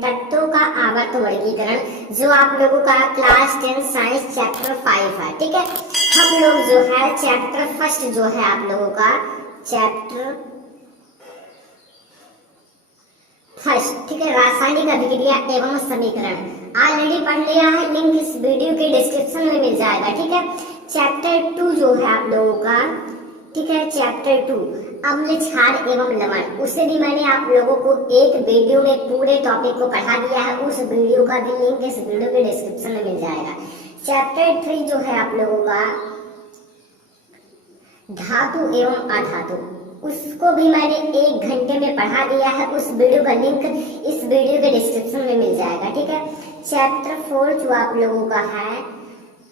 तत्वों का आवर्त वर्गीकरण, जो आप लोगों का क्लास 10 साइंस चैप्टर 5 है। ठीक है, हम लोग जो है चैप्टर फर्स्ट जो है आप लोगों का चैप्टर फर्स्ट, ठीक है, रासायनिक अभिक्रिया एवं समीकरण ऑलरेडी पढ़ लिया है। लिंक इस वीडियो के डिस्क्रिप्शन में मिल जाएगा। ठीक है, चैप्टर 2 जो है आप लोगों का, ठीक है, चैप्टर 2 अम्ल क्षार एवं लवण, उसे भी मैंने आप लोगों को एक वीडियो में पूरे टॉपिक को पढ़ा दिया है। उस वीडियो का भी लिंक इस वीडियो के डिस्क्रिप्शन में मिल जाएगा। चैप्टर 3 जो है आप लोगों का धातु एवं अधातु, उसको भी मैंने 1 घंटे में पढ़ा दिया है। उस वीडियो का लिंक इस वीडियो के डिस्क्रिप्शन में मिल जाएगा। ठीक है, चैप्टर 4 जो आप लोगों का है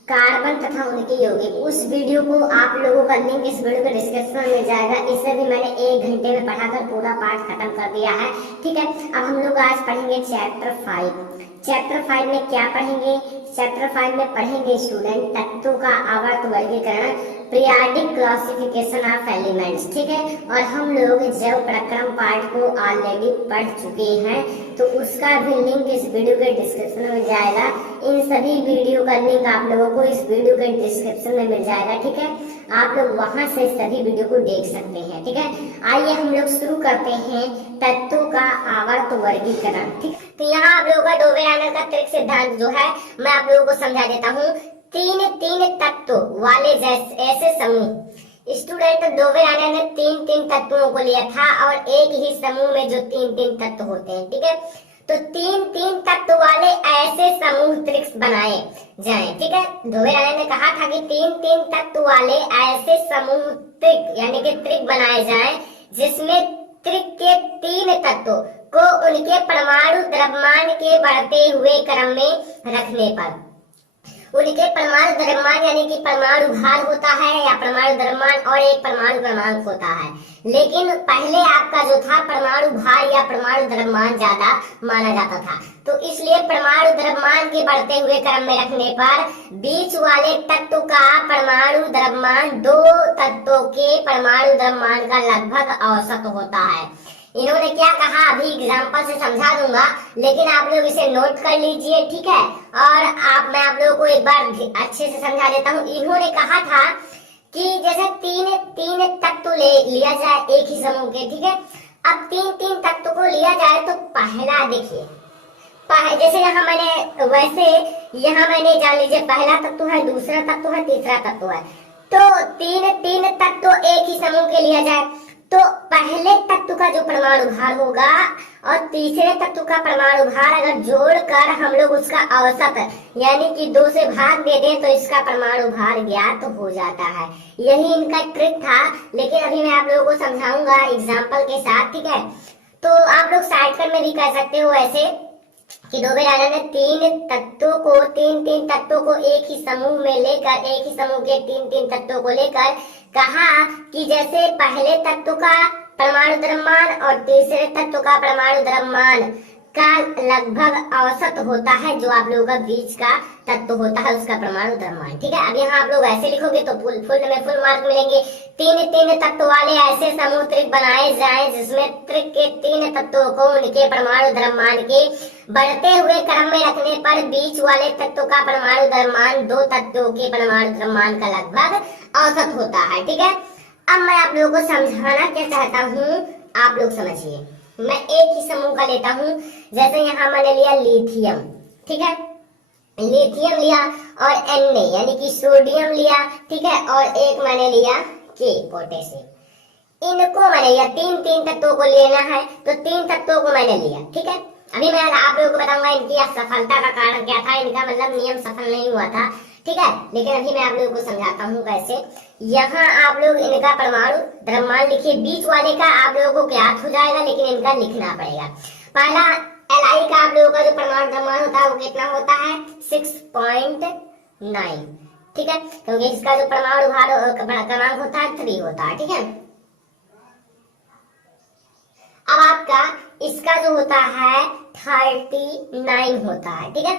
कार्बन तथा उनके यौगिक, उस वीडियो को आप लोगों का लिंक इस वीडियो के डिस्क्रिप्शन में मिल जाएगा। इसे भी मैंने 1 घंटे में पढ़ाकर पूरा पाठ खत्म कर दिया है। ठीक है, अब हम लोग आज पढ़ेंगे चैप्टर 5। चैप्टर 5 में क्या पढ़ेंगे? चैप्टर 5 में पढ़ेंगे स्टूडेंट तत्वों का आवर्त वर्गीकरण, पीरियोडिक क्लासिफिकेशन ऑफ एलिमेंट्स। ठीक है, और हम लोग जब प्रक्रम पाठ को ऑलरेडी पढ़ चुके हैं, तो उसका भी लिंक इस वीडियो के डिस्क्रिप्शन में जाएगा। इन सभी वीडियो का लिंक आप लोगों को इस वीडियो के डिस्क्रिप्शन में मिल जाएगा। ठीक है, आप लोग वहां से सभी वीडियो को देख सकते हैं। ठीक है, आइए हम लोग शुरू करते हैं तत्वों का आवर्त वर्गीकरण। ठीक, तो यहाँ आप लोगों का डोबेरानर का त्रिक सिद्धांत जो है मैं आप लोगों को समझा देता हूँ। तीन तत्व वाले जैसे ऐसे समूह, स्टूडेंट डोबेरानर ने 3 तत्वों को लिया था और एक ही समूह में जो 3 तत्व होते हैं। ठीक है, तो 3 तत्व वाले ऐसे समूह त्रिक बनाए जाएं। ठीक है, डोबेरानर ने कहा था कि 3 तत्व वाले ऐसे समूह त्रिक यानी कि त्रिक बनाए जाएं जिसमें त्रिक के 3 तत्वों को उनके परमाणु द्रव्यमान के बढ़ते हुए क्रम में रखने पर उनके परमाणु द्रव्यमान यानी कि परमाणु भार होता है या परमाणु द्रव्यमान और एक परमाणु क्रमांक होता है। लेकिन पहले आपका जो था परमाणु भार या परमाणु द्रव्यमान ज्यादा माना जाता था, तो इसलिए परमाणु द्रव्यमान के बढ़ते हुए क्रम में रखने पर बीच वाले तत्व का परमाणु द्रव्यमान 2 तत्वों के परमाणु द्रव्यमान का लगभग औसत होता है। इन्होंने क्या कहा अभी एग्जाम्पल से समझा दूंगा, लेकिन आप लोग इसे नोट कर लीजिए। ठीक है, और मैं आप लोगों को एक बार अच्छे से समझा देता हूँ। इन्होंने कहा था कि जैसे तीन तत्व लिया जाए एक ही समूह के। ठीक है, अब 3 तत्व को लिया जाए तो पहला देखिए, जैसे यहाँ मैंने वैसे यहाँ मैंने जान लीजिए पहला तत्व है, दूसरा तत्व है, तीसरा तत्व है। तो 3 तत्व एक ही समूह के लिया जाए तो पहले तत्व का जो परमाणु भार होगा और तीसरे तत्व का परमाणु भार अगर जोड़कर हम लोग उसका औसत यानी कि 2 से भाग दे दें तो इसका परमाणु भार ज्ञात हो जाता है। यही इनका ट्रिक था, लेकिन अभी मैं आप लोगों को समझाऊंगा एग्जाम्पल के साथ। ठीक है, तो आप लोग शॉर्टकट में भी कर सकते हो ऐसे कि डोबेरानर ने 3 तत्वों को एक ही समूह में लेकर, एक ही समूह के 3 तत्वों को लेकर कहा कि जैसे पहले तत्व का परमाणु द्रव्यमान और तीसरे तत्व का परमाणु द्रव्यमान का लगभग औसत होता है, जो आप लोगों का बीच का तत्व होता है उसका परमाणु द्रव्यमान। ठीक है, अब यहाँ आप लोग ऐसे लिखोगे तो फुल मार्क मिलेंगे। 3 तत्व वाले ऐसे समूह त्रिक बनाए जाएं जिसमें त्रिक के 3 तत्वों को उनके परमाणु द्रव्यमान के बढ़ते हुए क्रम में रखने पर बीच वाले तत्व का परमाणु द्रव्यमान 2 तत्वों के परमाणु द्रव्यमान का लगभग औसत होता है। ठीक है, अब मैं आप लोगों को समझाना क्या चाहता हूँ, आप लोग समझिए। मैं एक ही समूह का लेता हूँ, जैसे यहाँ मैंने लिया लिथियम। ठीक है, लिथियम लिया और Na यानी कि सोडियम लिया। ठीक है, और एक मैंने लिया K पोटेशियम। इनको मैंने लिया, 3 तत्वों को लेना है तो 3 तत्वों को मैंने लिया। ठीक है, अभी मैं आप लोगों को बताऊंगा इनकी असफलता का कारण क्या था, इनका मतलब नियम सफल नहीं हुआ था। ठीक है, लेकिन अभी मैं आप लोगों को समझाता हूँ कैसे। यहाँ आप लोग इनका परमाणु द्रव्यमान लिखिए, बीच वाले का आप लोगों को ज्ञात हो जाएगा लेकिन इनका लिखना पड़ेगा। पहला Li का आप लोगों का जो परमाणु द्रव्यमान होता है वो कितना होता है 6.9। ठीक है, क्योंकि इसका जो परमाणु भार क्रमांक होता है 3 होता है। ठीक है, अब आपका इसका जो होता है 39 होता है। ठीक है,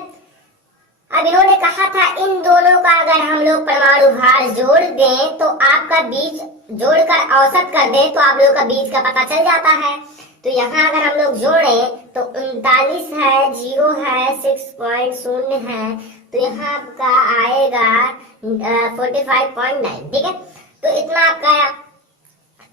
अब इन्होंने कहा था इन दोनों का अगर हम लोग परमाणु भार जोड़ दें तो आपका बीज जोड़कर औसत कर दें तो आप लोगों का बीज का पता चल जाता है। तो यहाँ अगर हम लोग जोड़ें तो 39 है, 0 है, 6.0 है, तो यहाँ आपका आएगा 45.9। ठीक है, तो इतना आपका आया।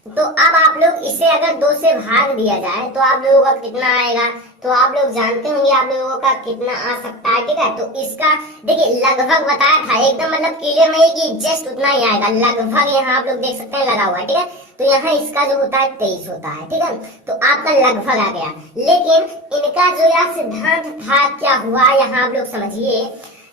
तो अब आप लोग इसे अगर 2 से भाग दिया जाए तो आप लोगों का कितना आएगा, तो आप लोग जानते होंगे आप लोगों का कितना आ सकता है। ठीक है, तो इसका देखिए लगभग बताया था, एकदम मतलब क्लियर नहीं कि जस्ट उतना ही आएगा, लगभग यहाँ आप लोग देख सकते हैं लगा हुआ है। ठीक है, तो यहाँ इसका जो होता है 23 होता है। ठीक है, तो आपका लगभग आ गया, लेकिन इनका जो यह सिद्धांत था क्या हुआ यहाँ आप लोग समझिए।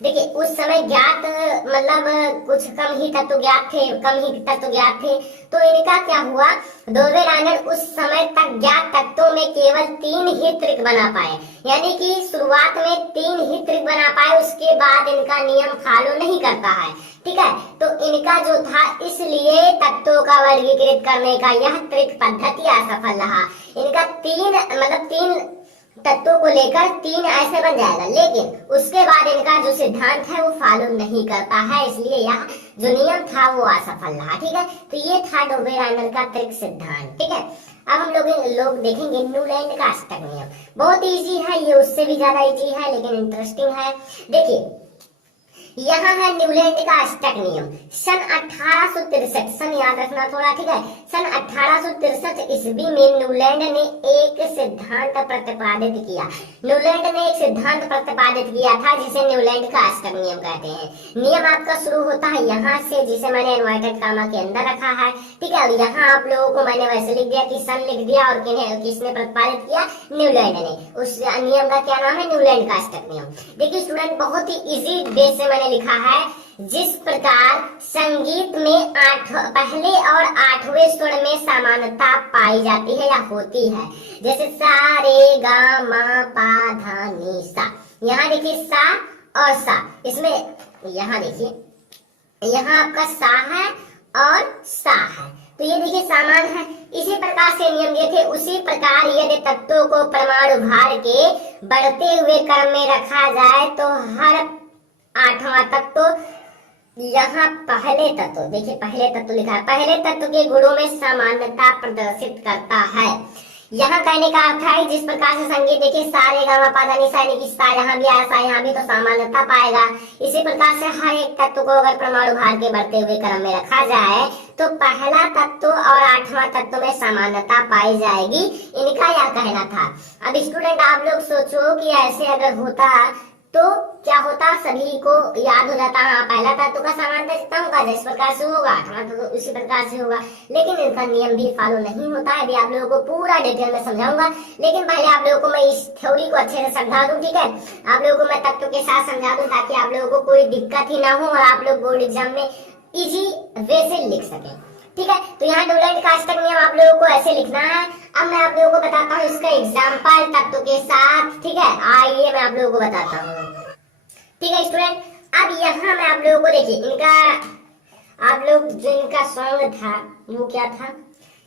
देखिए उस समय ज्ञात मतलब कुछ कम ही तत्व ज्ञात थे, कम ही तत्व ज्ञात थे, तो इनका क्या हुआ, डोबेरेनर उस समय तक ज्ञात तत्वों में केवल 3 ही त्रिक बना पाए, यानी कि शुरुआत में 3 ही त्रिक बना पाए, उसके बाद इनका नियम फॉलो नहीं करता है। ठीक है, तो इनका जो था इसलिए तत्वों का वर्गीकृत करने का यह त्रिक पद्धति असफल रहा। इनका 3 तत्वों को लेकर 3 ऐसे बन जाएगा, लेकिन उसके बाद इनका जो सिद्धांत है वो फॉलो नहीं करता है, इसलिए यह जो नियम था वो असफल रहा। ठीक है, तो ये था डोबेरेनर का त्रिक सिद्धांत। ठीक है, अब हम लोग देखेंगे न्यूलैंड का अष्टक नियम। बहुत इजी है ये, उससे भी ज्यादा इजी है लेकिन इंटरेस्टिंग है। देखिए यहाँ है न्यूलैंड का अष्टक नियम। सन 1863, सन याद रखना थोड़ा। ठीक है, सन 1863 ईस्वी में न्यूलैंड ने एक सिद्धांत प्रतिपादित किया। न्यूलैंड ने एक सिद्धांत प्रतिपादित किया था जिसे न्यूलैंड का अष्टक नियम कहते हैं। नियम आपका शुरू होता है यहाँ से, जिसे मैंने इन्वर्टेड कामा के अंदर रखा है। ठीक है, और यहाँ आप लोगों को मैंने वैसे लिख दिया कि सन लिख दिया, और किसने प्रतिपादित किया, न्यूलैंड ने। उस नियम का क्या नाम है, न्यूलैंड का अष्टक नियम। देखिए स्टूडेंट, बहुत ही इजी वे से मैंने लिखा है, जिस प्रकार संगीत में पहले और 8वें स्वर में समानता पाई जाती है या होती है, जैसे सा रे गा मा पा धा नी सा। यहाँ देखिए सा और सा, इसमें यहाँ देखिए यहाँ आपका सा है और सा है, तो ये देखिए समान है। इसी प्रकार से नियम ये थे। उसी प्रकार यदि तत्वों को परमाणु भार के बढ़ते हुए क्रम में रखा जाए तो हर 8वां तत्व, यहाँ पहले तत्व, देखिए पहले तत्व लिखा है, पहले तत्व के गुणों में समानता प्रदर्शित करता है। यहाँ कहने का अर्थ है जिस प्रकार से संगीत देखिए सा रे गा मा पा धा नी सा, यानी कि सा यहाँ भी आया, सा यहाँ भी, तो समानता पाएगा। इसी प्रकार से हर एक तत्व को अगर परमाणु भार के बढ़ते हुए क्रम में रखा जाए तो पहला तत्व और 8वां तत्व में समानता पाई जाएगी, इनका यह कहना था। अब स्टूडेंट आप लोग सोचो कि ऐसे अगर होता तो क्या होता, सभी को याद हो जाता, हाँ पहला तत्व का समानता कितना होगा, जिस प्रकार से होगा, 8वां तत्व उसी प्रकार से होगा। लेकिन इनका नियम भी फॉलो नहीं होता है। अभी आप लोगों को पूरा डिटेल में समझाऊंगा, लेकिन पहले आप लोगों को मैं इस थ्योरी को अच्छे से समझा दूं। ठीक है, आप लोगों को मैं तत्व के साथ समझा दूं ताकि आप लोगों को कोई दिक्कत ही ना हो और आप लोग बोर्ड एग्जाम में इजी वे से लिख सके। ठीक है, तो यहाँ न्यूलैंड का अष्टक नियम आप लोगों को ऐसे लिखना है। अब मैं आप लोगों को बताता हूँ इसका एग्जाम्पल तत्व के साथ। ठीक है, आइए मैं आप लोगों को बताता हूँ। ठीक है स्टूडेंट, अब यहाँ मैं आप लोगों को देखिए इनका, आप लोग जो इनका सॉन्ग था वो क्या था,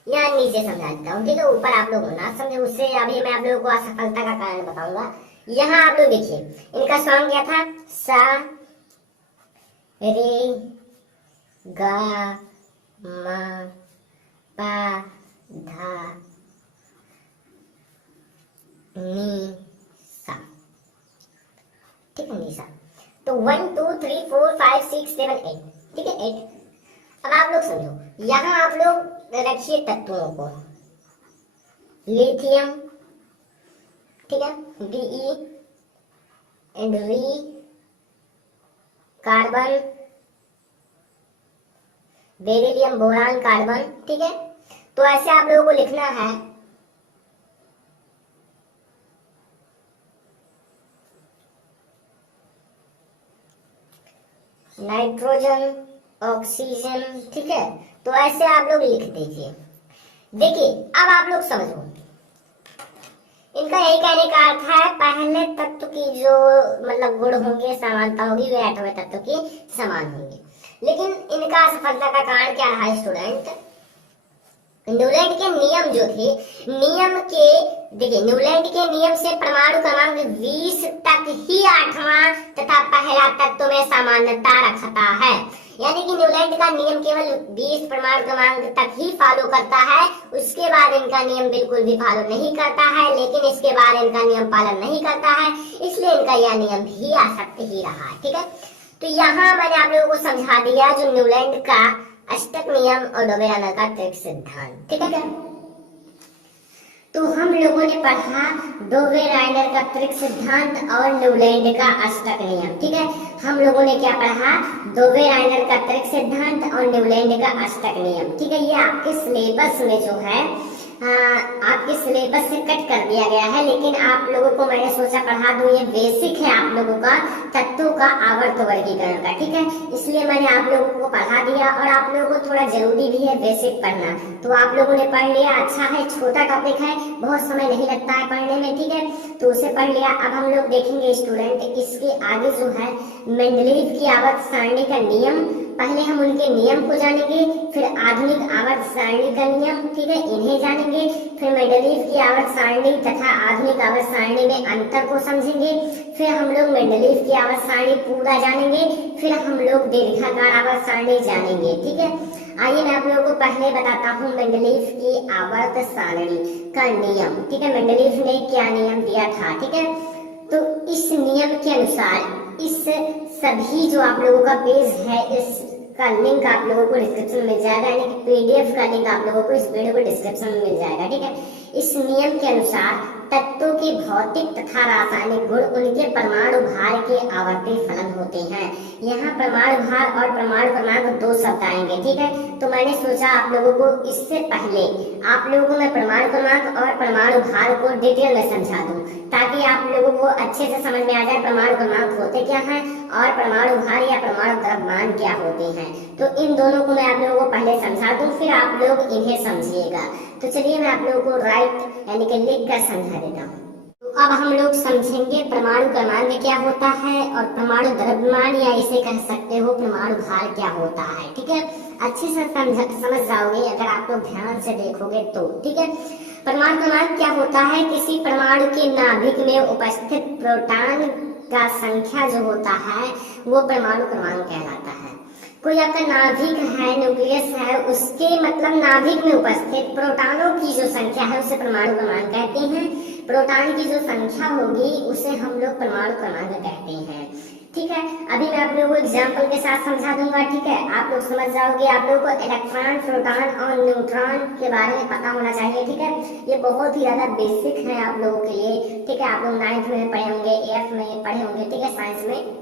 यहाँ नीचे समझा देता हूँ। ठीक है, ऊपर आप लोग ना समझे, उससे अभी मैं आप लोगों को असफलता का कारण बताऊंगा। यहाँ आप लोग देखिए इनका सॉन्ग क्या था, सा रे गा मा पा धा नी सा। ठीक है, नी सा। तो 1 2 3 4 5 6 7 8। ठीक है, 8। अब आप लोग समझो, यहाँ आप लोग रखिए तत्वों को, लिथियम, ठीक है, Be and re, carbon, beryllium, boron, carbon. ठीक है, तो ऐसे आप लोगों को लिखना है। Nitrogen, oxygen. ठीक है, तो ऐसे आप लोग लिख दीजिए। देखिए अब आप लोग समझो, इनका यही कहने का अर्थ है पहले तत्व की जो मतलब गुण होंगे, समानता होगी, वे 8वें तत्व की समान होंगे। लेकिन इनका असफलता का कारण क्या रहा स्टूडेंट, न्यूलैंड के नियम जो थे, नियम के देखिए न्यूलैंड के नियम से परमाणु क्रमांक 20 तक ही 8वां तथा पहला तत्व में समानता रखता है। यानी कि न्यूलैंड का नियम केवल 20 परमाणु क्रमांक तक ही फॉलो करता है, उसके बाद इनका नियम बिल्कुल भी फॉलो नहीं करता है, लेकिन इसके बाद इनका नियम पालन नहीं करता है, इसलिए इनका यह नियम भी आसक्त ही रहा है। ठीक है, तो यहाँ मैंने आप लोगों को समझा दिया जो न्यूलैंड का अष्टक नियम और डोबेरानर का त्रिक सिद्धांत। ठीक है, तो हम लोगों ने पढ़ा डोबेरानर का त्रिक सिद्धांत और न्यूलैंड का अष्टक नियम। ठीक है, हम लोगों ने क्या पढ़ा, डोबेरानर का त्रिक सिद्धांत और न्यूलैंड का अष्टक नियम। ठीक है, ये आपके सिलेबस में जो है आपके सिलेबस से कट कर दिया गया है, लेकिन आप लोगों को मैंने सोचा पढ़ा दूं, ये बेसिक है आप लोगों का तत्वों का आवर्त वर्गीकरण का। ठीक है, इसलिए मैंने आप लोगों को पढ़ा दिया, और आप लोगों को थोड़ा जरूरी भी है बेसिक पढ़ना, तो आप लोगों ने पढ़ लिया, अच्छा है, छोटा टॉपिक है, बहुत समय नहीं लगता है पढ़ने में। ठीक है, तो उसे पढ़ लिया। अब हम लोग देखेंगे स्टूडेंट इसके आगे जो है मेंडलीव की आवर्त सारणी का नियम, पहले हम उनके नियम को जानेंगे, फिर आधुनिक आवर्त सारणी का नियम, ठीक है, इन्हें जानेंगे, फिर मेंडलीव की आवर्त सारणी तथा आधुनिक आवर्त सारणी में अंतर को समझेंगे, फिर हम लोग मेंडलीव की आवर्त सारणी पूरा जानेंगे, फिर हम लोग दीर्घाकार आवर्त सारणी जानेंगे। ठीक है, आइए मैं आप लोगों को पहले बताता हूँ मेंडलीव की आवर्त सारणी का नियम। ठीक है, मेंडलीव ने क्या नियम दिया था। ठीक है, तो इस नियम के अनुसार इस सभी जो आप लोगों का पेज है, इसका लिंक आप लोगों को डिस्क्रिप्शन में मिल जाएगा, यानी कि पीडीएफ का लिंक आप लोगों को इस वीडियो को डिस्क्रिप्शन में मिल जाएगा। ठीक है, इस नियम के अनुसार तत्वों के भौतिक तथा रासायनिक गुण उनके परमाणु भार के आवर्ती फलन होते हैं। यहाँ परमाणु भार और परमाणु क्रमांक दो शब्द आएंगे। ठीक है, तो मैंने सोचा आप लोगों को इससे पहले आप लोगों को मैं परमाणु क्रमांक और परमाणु भार को डिटेल में समझा दूं, ताकि आप लोगों को अच्छे से समझ में आ जाए परमाणु क्रमांक होते क्या हैं और परमाणु भार या परमाणु द्रव्यमान क्या होते हैं। तो इन दोनों को मैं आप लोगों को पहले समझा दूं, फिर आप लोग इन्हें समझिएगा। तो चलिए मैं आप लोगों को राइट यानी कि लिख कर समझा देता हूँ। तो अब हम लोग समझेंगे परमाणु क्रमांक क्या होता है और परमाणु द्रव्यमान या इसे कह सकते हो परमाणु भार क्या होता है। ठीक है, अच्छे से समझ जाओगे अगर आप लोग ध्यान से देखोगे तो। ठीक है, परमाणु क्रमांक क्या होता है, किसी परमाणु के नाभिक में उपस्थित प्रोटॉन का संख्या जो होता है वो परमाणु क्रमांक कहलाता है। कोई आपका नाभिक है, न्यूक्लियस है, उसके मतलब नाभिक में उपस्थित प्रोटॉनों की जो संख्या है उसे परमाणु क्रमांक कहते हैं। प्रोटॉन की जो संख्या होगी उसे हम लोग परमाणु क्रमांक कहते हैं। ठीक है, अभी मैं आप लोगों को एग्जाम्पल के साथ समझा दूंगा। ठीक है, आप लोग समझ जाओगे। आप लोगों को इलेक्ट्रॉन, प्रोटॉन और न्यूट्रॉन के बारे में पता होना चाहिए। ठीक है, ये बहुत ही ज्यादा बेसिक है आप लोगों के लिए। ठीक है, आप लोग 9th में पढ़े होंगे, 8th में पढ़े होंगे, ठीक है, साइंस में।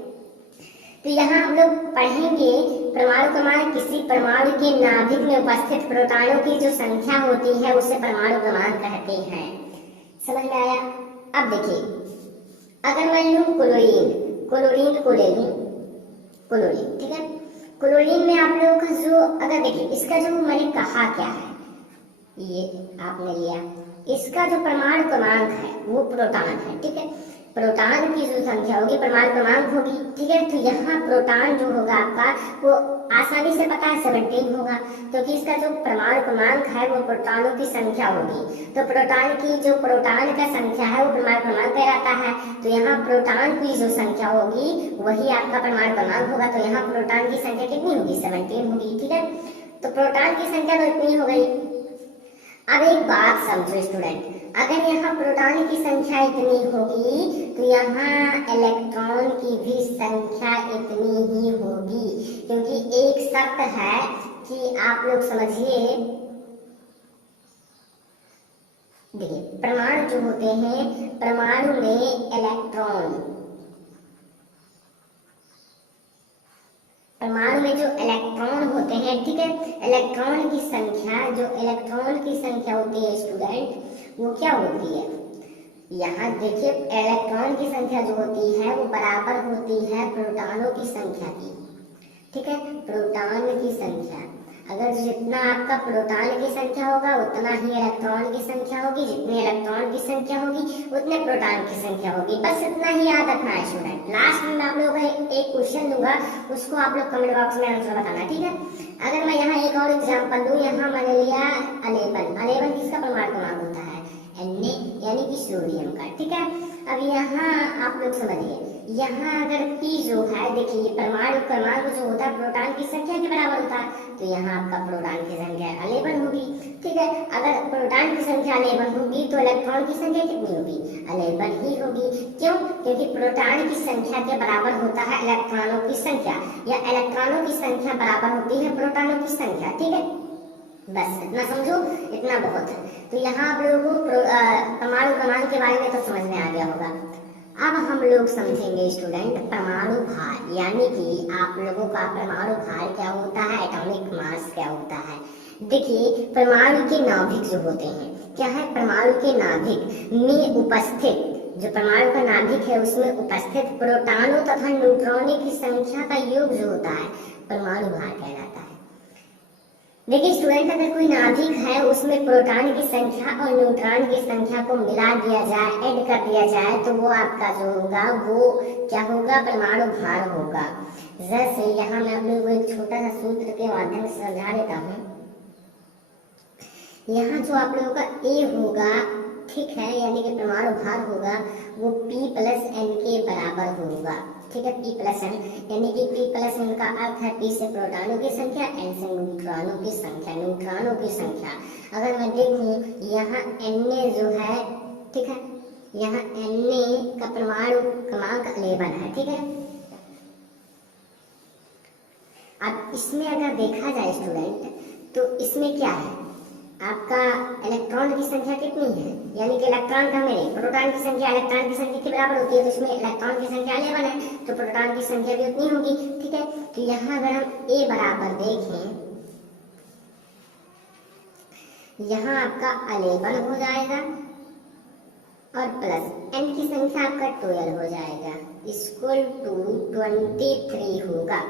तो यहाँ हम लोग पढ़ेंगे परमाणु क्रमांक किसी परमाणु के नाभिक में उपस्थित प्रोटॉनों की जो संख्या होती है उसे परमाणु क्रमांक कहते हैं। समझ में आया? अब देखिए, अगर मैं लूं क्लोरीन को ले लूं, क्लोरीन, ठीक है, क्लोरीन में आप लोगों का जो अगर देखिए इसका जो मैंने कहा क्या है, ये आपने लिया, इसका जो परमाणु क्रमांक है वो प्रोटॉन है। ठीक है, प्रोटॉन की जो संख्या होगी परमाणु क्रमांक होगी। ठीक है, तो यहाँ प्रोटॉन जो होगा आपका वो आसानी से पता है 17 होगा, क्योंकि इसका जो परमाणु क्रमांक है वो प्रोटॉनों की संख्या होगी। तो प्रोटॉन की जो प्रोटॉन का संख्या है वो परमाणु क्रमांक कहलाता है। तो यहाँ प्रोटॉन की जो संख्या होगी वही आपका परमाणु क्रमांक होगा। तो यहाँ प्रोटॉन की संख्या कितनी होगी? 17 होगी। ठीक है, तो प्रोटॉन की संख्या तो इतनी हो गई। अब एक बात समझो स्टूडेंट, अगर यहाँ प्रोटॉन की संख्या इतनी होगी तो यहाँ इलेक्ट्रॉन की भी संख्या इतनी ही होगी, क्योंकि एक शर्त है कि आप लोग समझिए। देखिए, परमाणु जो होते हैं, परमाणु में परमाणु में जो इलेक्ट्रॉन होते हैं, ठीक है, इलेक्ट्रॉन की संख्या, जो इलेक्ट्रॉन की संख्या होती है स्टूडेंट, वो क्या होती है? यहाँ देखिए, इलेक्ट्रॉन की संख्या जो होती है वो बराबर होती है प्रोटॉनों की संख्या की। ठीक है, प्रोटॉन की संख्या। अगर जितना आपका प्रोटॉन की संख्या होगा उतना ही इलेक्ट्रॉन की संख्या होगी, जितने इलेक्ट्रॉन की संख्या होगी उतने प्रोटॉन की संख्या होगी। बस इतना ही याद रखना है स्टूडेंट। लास्ट में आप लोगों को एक क्वेश्चन दूंगा, उसको आप लोग कमेंट बॉक्स में आंसर बताना, ठीक है। अगर मैं यहाँ एक और एग्जाम्पल दूं, यहाँ मैंने लिया अलेवन किसका परमाणु क्रमांक होता है? Na यानी कि सोडियम का, ठीक है। अब यहाँ आप लोग समझिए, यहाँ अगर P जो है, देखिए परमाणु क्रमांक जो होता है प्रोटॉन की संख्या के बराबर होता है, तो यहाँ आपका प्रोटॉन की संख्या 11 होगी, ठीक है। अगर प्रोटॉन की संख्या 11 होगी तो इलेक्ट्रॉन की संख्या कितनी होगी? 11 ही होगी। क्यों? क्योंकि प्रोटॉन की संख्या के बराबर होता है इलेक्ट्रॉनों की संख्या, या इलेक्ट्रॉनों की संख्या बराबर होती है प्रोटॉनों की संख्या, ठीक है। बस इतना समझो, इतना बहुत है। तो यहाँ आप लोगों को परमाणु क्रमांक के बारे में तो समझ में आ गया होगा। अब हम लोग समझेंगे स्टूडेंट परमाणु भार, यानी कि आप लोगों का परमाणु भार क्या होता है, एटॉमिक मास क्या होता है। देखिए परमाणु के नाभिक जो होते हैं, क्या है, परमाणु के नाभिक में उपस्थित, जो परमाणु का नाभिक है उसमें उपस्थित प्रोटॉनों तथा न्यूट्रॉनों की संख्या का योग जो होता है परमाणु भार कहलाता है। देखिए स्टूडेंट, अगर कोई नाभिक है उसमें प्रोटॉन की संख्या और न्यूट्रॉन की संख्या को मिला दिया जाए, ऐड कर दिया जाए, तो वो आपका जो होगा वो क्या होगा? परमाणु भार होगा। जैसे यहाँ मैं आप लोगों को एक छोटा सा सूत्र के माध्यम से समझा देता हूँ। यहाँ जो आप लोगों का A होगा, ठीक है, यानी कि परमाणु भार होगा वो P+N के बराबर होगा, ठीक है। P+N यानी कि P+N का अर्थ है P से प्रोटॉनों की संख्या, N से न्यूट्रॉनों की संख्या, न्यूट्रॉनों की संख्या। अगर मैं देखूं यहाँ Na जो है, ठीक है, यहाँ Na का परमाणु क्रमांक 11 है, ठीक है। अब इसमें अगर देखा जाए स्टूडेंट, तो इसमें क्या है, आपका इलेक्ट्रॉन की संख्या कितनी है, यानी कि इलेक्ट्रॉन का नहीं, प्रोटॉन की संख्या इलेक्ट्रॉन की संख्या के बराबर होती है, तो इसमें इलेक्ट्रॉन की संख्या 11 है, तो प्रोटॉन की संख्या भी उतनी होगी, ठीक है। तो यहाँ अगर हम A बराबर देखें, यहाँ आपका 11 हो जाएगा और प्लस N की संख्या आपका 12 हो जाएगा, इक्वल टू 23 होगा।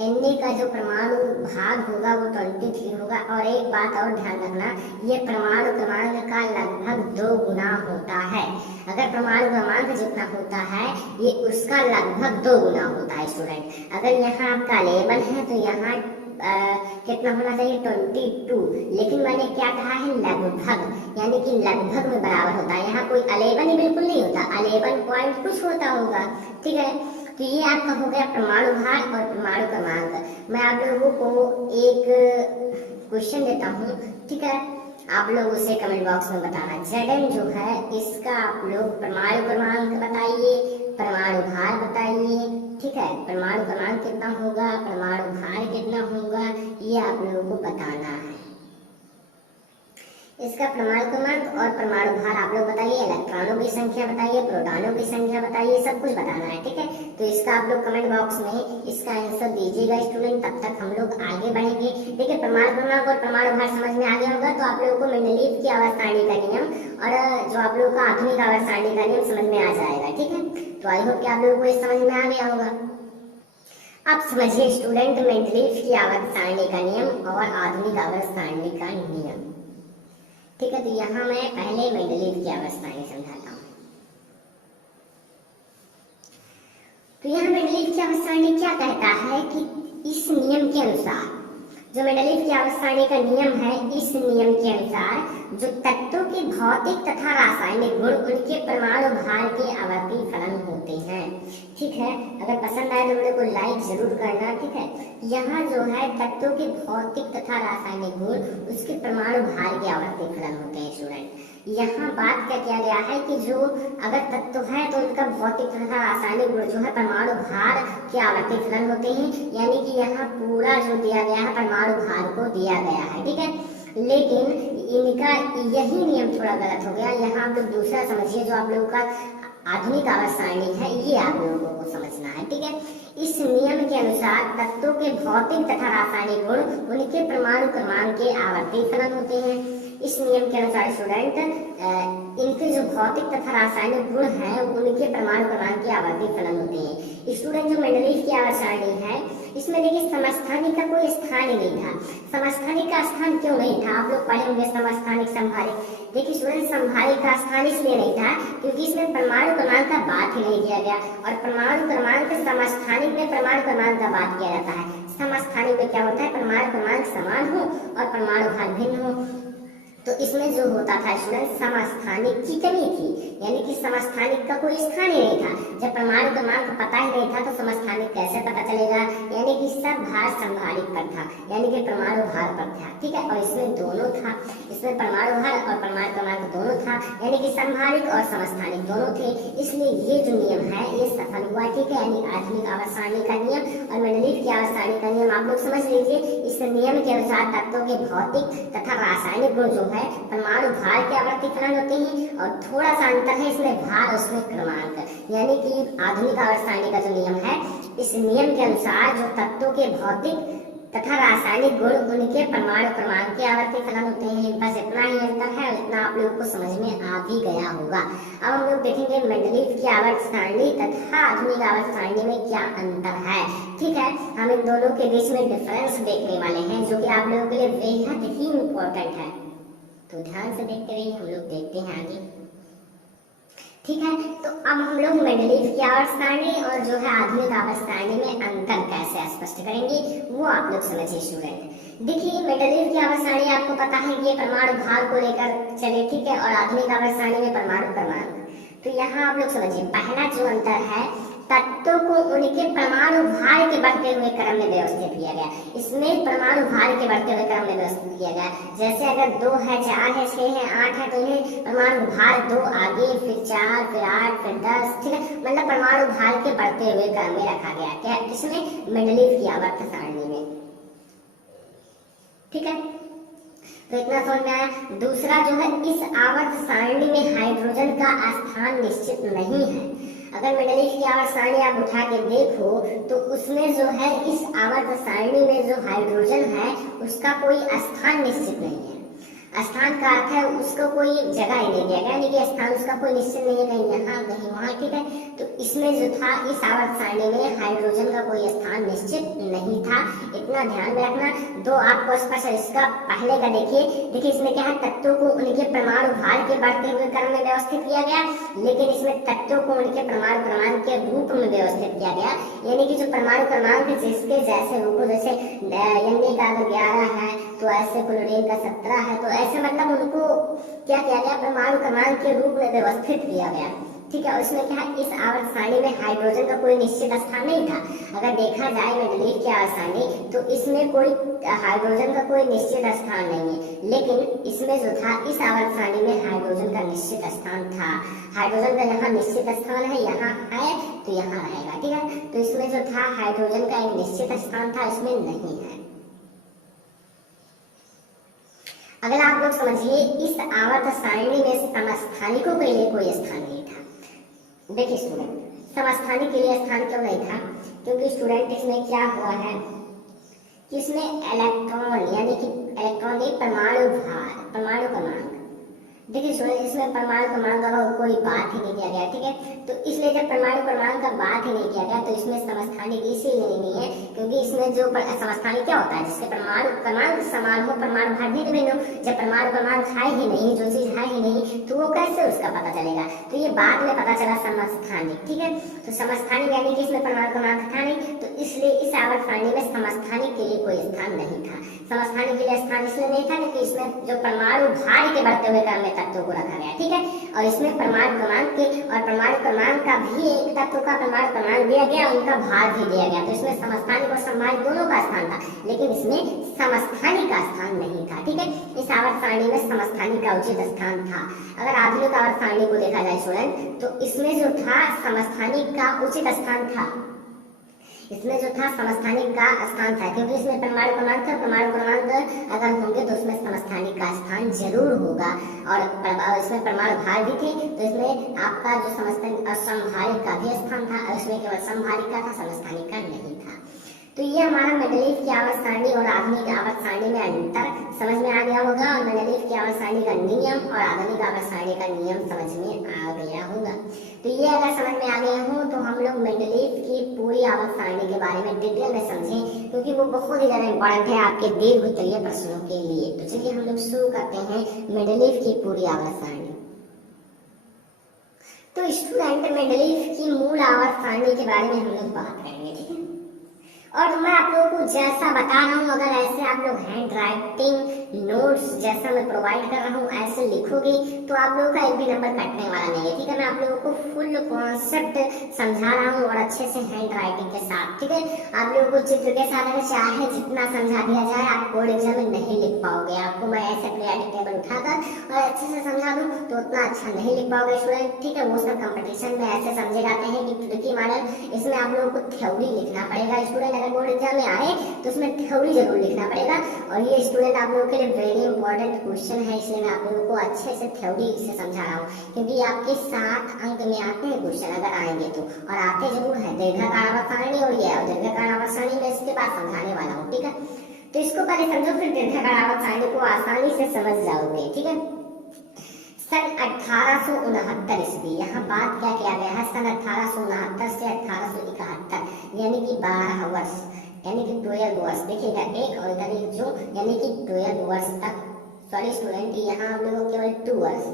Na का जो परमाणु भाग होगा वो 23 होगा। और एक बात और ध्यान रखना, ये परमाणु क्रमांक का लगभग 2 गुना होता है। अगर परमाणु क्रमांक जितना होता है ये उसका लगभग 2 गुना होता है स्टूडेंट। अगर यहाँ आपका 11 है तो यहाँ कितना होना चाहिए? 22। लेकिन मैंने क्या कहा है? लगभग, यानी कि लगभग में बराबर होता है। यहाँ कोई 11 ही बिल्कुल नहीं होता, 11 पॉइंट कुछ होता होगा, ठीक है। तो ये आपका हो गया परमाणु भार और परमाणु क्रमांक। मैं आप लोगों को एक क्वेश्चन देता हूँ, ठीक है, आप लोग उसे कमेंट बॉक्स में बताना। Zn जो है इसका आप लोग परमाणु क्रमांक बताइए, परमाणु भार बताइए, ठीक है। परमाणु क्रमांक कितना होगा, परमाणु भार कितना होगा, ये आप लोगों को बताना है। इसका परमाणु क्रमांक और परमाणु भार आप लोग बताइए, इलेक्ट्रॉनों की संख्या बताइए, प्रोटॉनों की संख्या बताइए, सब कुछ बताना है, ठीक है। तो इसका आप लोग कमेंट बॉक्स में इसका आंसर दीजिएगा स्टूडेंट। तब तक हम लोग आगे बढ़ेंगे। देखिए परमाणु क्रमांक और परमाणु भार समझ में आ गया होगा, तो आप लोगों को मेंडलीव की आवर्त सारणी का नियम और जो आप लोगों का आधुनिक आवर्त सारणी का नियम समझ में आ जाएगा, ठीक है। तो आई होप कि आप लोगों को ये समझ में आ गया होगा। अब समझिए स्टूडेंट मेंडलीव की आवर्त सारणी का नियम और आधुनिक आवर्त सारणी का नियम, ठीक है। तो यहाँ मैं पहले मेंडलीव की अवस्थाएं समझाता हूँ। तो यहाँ मेंडलीव की अवस्थाएं क्या कहता है कि इस नियम के अनुसार, जो मेंडलीव की अवस्थाएं का नियम है, इस नियम के अनुसार जो तत्वों के भौतिक तथा रासायनिक गुण उनके परमाणु भार के आवर्ती फलन होते हैं, ठीक है। अगर पसंद आए तो वीडियो को लाइक जरूर करना, ठीक है। यहाँ जो है तत्वों के भौतिक तथा रासायनिक गुण उसके परमाणु भार के आवर्ती फलन होते हैं स्टूडेंट। यहाँ बात क्या किया गया है कि जो अगर तत्व है तो उनका भौतिक तथा रासायनिक गुण जो है परमाणु भार के आवर्ती फलन होते हैं, यानी कि यहाँ पूरा जो दिया गया है परमाणु भार को दिया गया है, ठीक है। लेकिन इनका यही नियम थोड़ा गलत हो गया। यहाँ आप लोग दूसरा समझिए, जो आप लोगों का आधुनिक आवर्त सारणी है ये आप लोगों को समझना है, ठीक है। इस नियम के अनुसार तत्वों के भौतिक तथा रासायनिक गुण उनके परमाणु क्रमांक के आवर्ती फलन होते हैं। इस नियम के अनुसार स्टूडेंट इनके जो भौतिक तथा रासायनिक गुण हैं उनके परमाणु क्रमांक की आवर्ती फलन होते हैं। स्टूडेंट जो मेंडलीव की आवर्त सारणी है इसमें देखिए समस्थानिक का कोई स्थान ही नहीं था। समस्थानिक का स्थान क्यों नहीं था? आप लोग पढ़े होंगे समस्थानिक संभारिक। देखिए स्टूडेंट संभारिक का स्थान इसलिए नहीं था क्योंकि इसमें परमाणु क्रमांक का बात ही नहीं किया गया, और परमाणु क्रमांक समस्थानिक में परमाणु क्रमांक का बात किया जाता है। समस्थानिक में क्या होता है? परमाणु क्रमांक समान हो और परमाणु भार भिन्न हो। तो इसमें जो होता था स्टूडेंट समस्थानिक की कमी थी, यानी कि समस्थानिक का कोई स्थान ही नहीं था। जब परमाणु क्रमांक पता ही नहीं था तो समस्थानिक कैसे पता चलेगा? यानी कि सब भार संभारिक पर था, यानी कि परमाणु भार पर था। ठीक है, और इसमें दोनों था, इसमें परमाणु भार और परमाणु क्रमांक दोनों था, यानी कि संभारिक और समस्थानिक दोनों थे। इसलिए ये जो नियम है ये सफल हुआ। ठीक है, यानी आधुनिक आवर्त सारणी का नियम और मेंडलीव की आवर्त सारणी का नियम आप लोग समझ लीजिए। इस नियम के अनुसार तत्वों के भौतिक तथा रासायनिक गुण जो है परमाणु भार के आवर्ती फलन होते हैं, और थोड़ा सा अंतर है इसमें भार उसमें क्रमांक, यानी कि आधुनिक आवर्त सारणी का जो नियम है इस नियम के अनुसार जो तत्वों के भौतिक तथा रासायनिक गुण उनके परमाणु क्रमांक के आवर्ती फलन होते हैं। बस इतना ही अंतर है, इतना आप लोगों को समझ में आ भी गया होगा। अब हम लोग देखेंगे मेंडलीव की आवर्त सारणी तथा आधुनिक आवर्त सारणी में क्या अंतर है। ठीक है, हम इन दोनों के बीच में डिफरेंस देखने वाले हैं जो कि आप लोगों के लिए बेहद ही इम्पोर्टेंट है, तो ध्यान से देखते रहिए। हम लोग देखते हैं आगे। ठीक है, तो अब हम लोग मेंडलीव की आवर्त सारणी और जो है आधुनिक आवर्त सारणी में अंतर कैसे स्पष्ट करेंगे वो आप लोग समझिए स्टूडेंट। देखिए मेंडलीव की आवर्त सारणी आपको पता है कि ये परमाणु भार को लेकर चले, ठीक है, और आधुनिक आवर्त सारणी में परमाणु क्रमांक। तो यहाँ आप लोग समझिए पहला जो अंतर है तत्वों को उनके परमाणु भार के बढ़ते हुए क्रम में व्यवस्थित किया गया। इसमें परमाणु भार के बढ़ते हुए क्रम में व्यवस्थित किया गया। जैसे अगर 2 है, 4 है, 6 है, 8 है, तो इन्हें परमाणु भार 2 आगे, फिर 4, फिर 8, फिर 10, ठीक है, मतलब परमाणु भार के बढ़ते हुए क्रम में रखा गया। क्या इसमें मेंडलीव की आवर्त सारणी में। ठीक है, तो इतना समझ में आया। दूसरा जो है इस आवर्त सारणी में हाइड्रोजन का स्थान निश्चित नहीं है। अगर मेंडलीव की आवर्त सारणी आप उठा के देखो तो उसमें जो है इस आवर्त सारणी में जो हाइड्रोजन है उसका कोई स्थान निश्चित नहीं है। स्थान का अर्थ है उसको कोई जगह ही नहीं दिया गया, यानी कि स्थान उसका कोई निश्चित नहीं है, कहीं यहाँ कहीं वहाँ। ठीक है, तो इसमें जो था इस आवर्त सारणी में हाइड्रोजन का कोई स्थान निश्चित नहीं था, इतना ध्यान में रखना। दो आपको स्पष्ट है। इसका पहले का देखिए इसमें क्या है तत्वों को उनके परमाणु भार के बढ़ते हुए क्रम में व्यवस्थित किया गया, लेकिन इसमें तत्वों को उनके परमाणु क्रमांक के रूप में व्यवस्थित किया गया, यानी कि जो परमाणु क्रमांक जिसके जैसे रूप, जैसे Na का अगर 11 है तो ऐसे क्लोरीन का 17 है, तो ऐसे मतलब उनको क्या किया गया परमाणु क्रमांक के रूप में व्यवस्थित किया गया। ठीक है, और इसमें क्या है इस आवर्त सारणी में हाइड्रोजन का कोई निश्चित स्थान नहीं था। अगर देखा जाए मेंडलीव की आवर्त सारणी तो इसमें कोई हाइड्रोजन का कोई निश्चित स्थान नहीं है, लेकिन इसमें जो था इस आवर्त सारणी में हाइड्रोजन का निश्चित स्थान था। हाइड्रोजन का यहाँ निश्चित स्थान है, यहाँ है तो यहाँ रहेगा। ठीक है, तो इसमें जो था हाइड्रोजन का एक निश्चित स्थान था, इसमें नहीं है। अगर आप लोग समझिए इस आवर्त सारणी में समस्थानिकों के लिए कोई स्थान नहीं था। देखिए स्टूडेंट समस्थानिक के लिए स्थान क्यों नहीं था? क्योंकि स्टूडेंट इसमें क्या हुआ है कि इसमें इलेक्ट्रॉन, यानी कि इलेक्ट्रॉन एक परमाणु भार, परमाणु क्रमांक, देखिए स्टूडेंट इसमें परमाणु क्रमांक का कोई बात ही नहीं किया गया। ठीक है, तो इसलिए जब परमाणु क्रमांक का बात ही नहीं किया गया तो इसमें समस्थानिक इसीलिए नहीं है क्योंकि इसमें जो समस्थानिक क्या होता है जिसके परमाणु क्रमांक समान हो, परमाणु भार भिन्न भिन्न हो। जब परमाणु क्रमांक है ही नहीं, जो चीज है ही नहीं, तो वो कैसे उसका पता चलेगा? तो ये बाद में पता चला समस्थानिक। ठीक है, तो समस्थानिक यानी कि इसमें परमाणु क्रमांक था नहीं, तो इसलिए इस आवर्त सारणी में समस्थानिक के लिए कोई स्थान नहीं था। समस्थानिक के लिए स्थान इसलिए नहीं था क्योंकि इसमें जो परमाणु भार के बढ़ते हुए क्रम में तत्वों को रखा गया। ठीक है, और इसमें परमाणु क्रमांक के और परमाणु क्रमांक का भी एक तत्व का परमाणु क्रमांक दिया गया, उनका भार भी दिया गया, तो इसमें समस्थानिक और संभारिक दोनों का स्थान था, लेकिन इसमें समस्थानिक का स्थान नहीं था। ठीक है, इस आवर्त सारणी में समस्थानिक का उचित स्थान था। अगर आधुनिक आवर्त सारणी को देखा जाए स्टूडेंट तो इसमें जो था समस्थानिक का उचित स्थान था, इसमें जो था समस्थानिक का स्थान था, क्योंकि इसमें परमाणु क्रमांक था, परमाणु क्रमांक अगर होंगे तो उसमें समस्थानिक का स्थान जरूर होगा, और इसमें परमाणु भार भी थे, तो इसमें आपका जो समस्थानिक और संभारिक का भी स्थान था, और इसमें केवल संभारिक का था, समस्थानिक का नहीं था। तो तो ये हमारा मेंडलीव की आवर्त सारणी और आधुनिक आवर्त सारणी में अंतर समझ में आ गया होगा, और मेंडलीव की आवर्त सारणी का नियम और आधुनिक आवर्त सारणी का नियम समझ में आ गया होगा। तो ये अगर समझ में आ गए हो तो हम लोग मेंडलीव की पूरी आवर्त सारणी के बारे में डिटेल में समझें, क्योंकि वो बहुत ही ज्यादा इंपॉर्टेंट है आपके दीर्घ उत्तरीय प्रश्नों के लिए। तो चलिए हम लोग शुरू करते हैं मेंडलीव की पूरी आवर्त सारणी। तो स्टूडेंट मेंडलीव की मूल आवर्त सारणी के बारे में हम लोग बात करेंगे, ठीक है। और मैं आप लोगों को जैसा बता रहा हूँ, अगर ऐसे आप लोग हैंड राइटिंग नोट्स जैसा मैं प्रोवाइड कर रहा हूँ ऐसे लिखोगे तो आप लोगों का एक भी नंबर कटने वाला नहीं है, ठीक है। मैं आप लोगों को फुल कॉन्सेप्ट समझा रहा हूँ और अच्छे से हैंड राइटिंग के साथ, ठीक है। आप लोगों को चित्र के साथ अगर चाहे जितना समझा दिया जाए आप बोर्ड एग्जाम में नहीं लिख पाओगे। आपको मैं ऐसे पीरियडिक टेबल उठाकर और अच्छे से समझा दूँ तो उतना अच्छा नहीं लिख पाओगे स्टूडेंट, ठीक है। वो सब कंपटीशन में ऐसे समझे जाते हैं कि ट्रिकी मॉडल, इसमें आप लोगों को थ्योरी लिखना पड़ेगा स्टूडेंट। अगर बोर्ड एग्जाम में आए तो उसमें थ्योरी जरूर लिखना पड़ेगा, और ये स्टूडेंट आप लोगों के लिए वेरी इंपॉर्टेंट क्वेश्चन है, इसलिए मैं आप लोगों को अच्छे से थ्योरी से समझा रहा हूँ, क्योंकि आपके 7 अंक में आते हैं क्वेश्चन अगर आएंगे तो, और आते जरूर है। दीर्घाकार आवर्त सारणी और ये दीर्घाकार आवर्त सारणी में इसके बाद समझाने वाला हूँ, ठीक है। तो इसको पहले समझो, फिर दीर्घाकार आवर्त सारणी को आसानी से समझ जाओगे, ठीक है। सन 1869 ईस्वी, यहाँ बात क्या किया गया है, सन 1869 से 1871, यानी कि 12 वर्ष, यानी कि 12 वर्ष, देखिएगा एक और इधर एक जो, यानी कि 12 वर्ष तक, सॉरी स्टूडेंट यहाँ हम लोग केवल 2 वर्ष,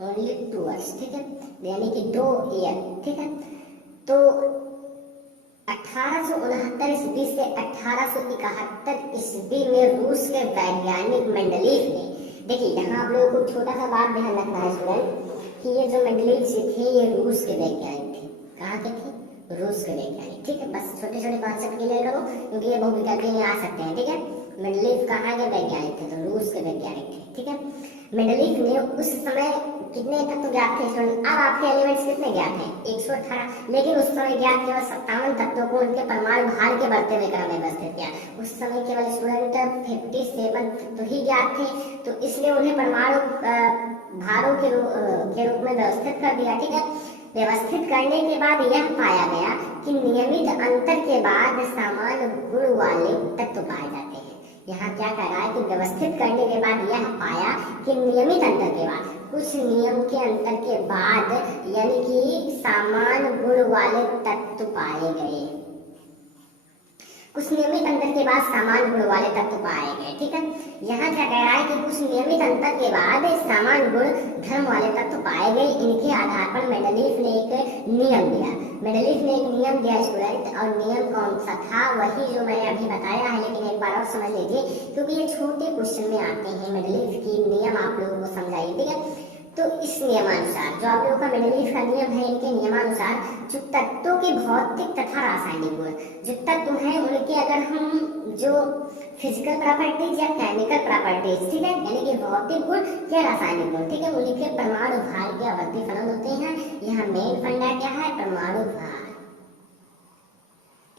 ओनली 2 वर्ष, ठीक है, यानी कि 2 ईयर, ठीक है। तो 1869 ईस्वी से 1871 ईस्वी में रूस के वैज्ञानिक मेंडलीव ने, देखिए यहाँ आप लोगों को छोटा सा बात ध्यान रखना है स्टूडेंट, कि ये जो मेंडलीव जी थे ये रूस के वैज्ञानिक थे। कहाँ के थे? रूस के वैज्ञानिक, ठीक है। बस छोटे छोटे कॉन्सेप्ट क्लियर करो, क्योंकि ये बहुविकल्पी में आ सकते हैं, ठीक है। मेंडलीव कहाँ के वैज्ञानिक थे? तो रूस के वैज्ञानिक थे, ठीक है। मेंडलीव ने उस समय कितने तत्व ज्ञात थे स्टूडेंट? अब आपके एलिमेंट्स कितने ज्ञात हैं? 118, लेकिन उस समय ज्ञात केवल 57 तत्वों को उनके परमाणु भार के बढ़ते हुए क्रम में व्यवस्थित किया। उस समय केवल स्टूडेंट 57 तत्व ही ज्ञात थे, तो इसलिए उन्हें परमाणु भारों के रूप में व्यवस्थित कर दिया, ठीक है। व्यवस्थित करने के बाद यह पाया गया कि नियमित अंतर के बाद समान गुण वाले तत्व पाए जाते हैं। यहाँ क्या कह रहा है कि व्यवस्थित करने के बाद यह पाया कि नियमित अंतर के बाद, कुछ नियम के अंतर के बाद, यानी कि समान गुण वाले तत्व पाए गए। कुछ नियमित अंतर के बाद समान गुण वाले तत्व पाए गए, ठीक है। यहाँ क्या कह रहा है कि कुछ नियमित अंतर के बाद समान गुण धर्म वाले तत्व पाए गए। इनके आधार पर मेंडलीव ने एक नियम दिया। मेंडलीव ने एक नियम दिया स्टूडेंट, और नियम कौन सा था? वही जो मैंने अभी बताया है, लेकिन एक बार और समझ लीजिए, क्योंकि ये छोटे क्वेश्चन में आते हैं। मेंडलीव की नियम आप लोगों को समझाइए, ठीक है। तो इस नियमानुसार, जो आप लोगों का मेंडलीव का नियम है, इनके नियमानुसार जो तत्वों के भौतिक तथा रासायनिक गुण, जो तत्व हैं उनके अगर हम जो फिजिकल प्रॉपर्टीज या केमिकल प्रॉपर्टीज, ठीक है, यानी कि भौतिक गुण या रासायनिक गुण, ठीक है, उनके परमाणु भार के आवर्ती फलन होते हैं। यहाँ मेन फंडा क्या है? परमाणु भार,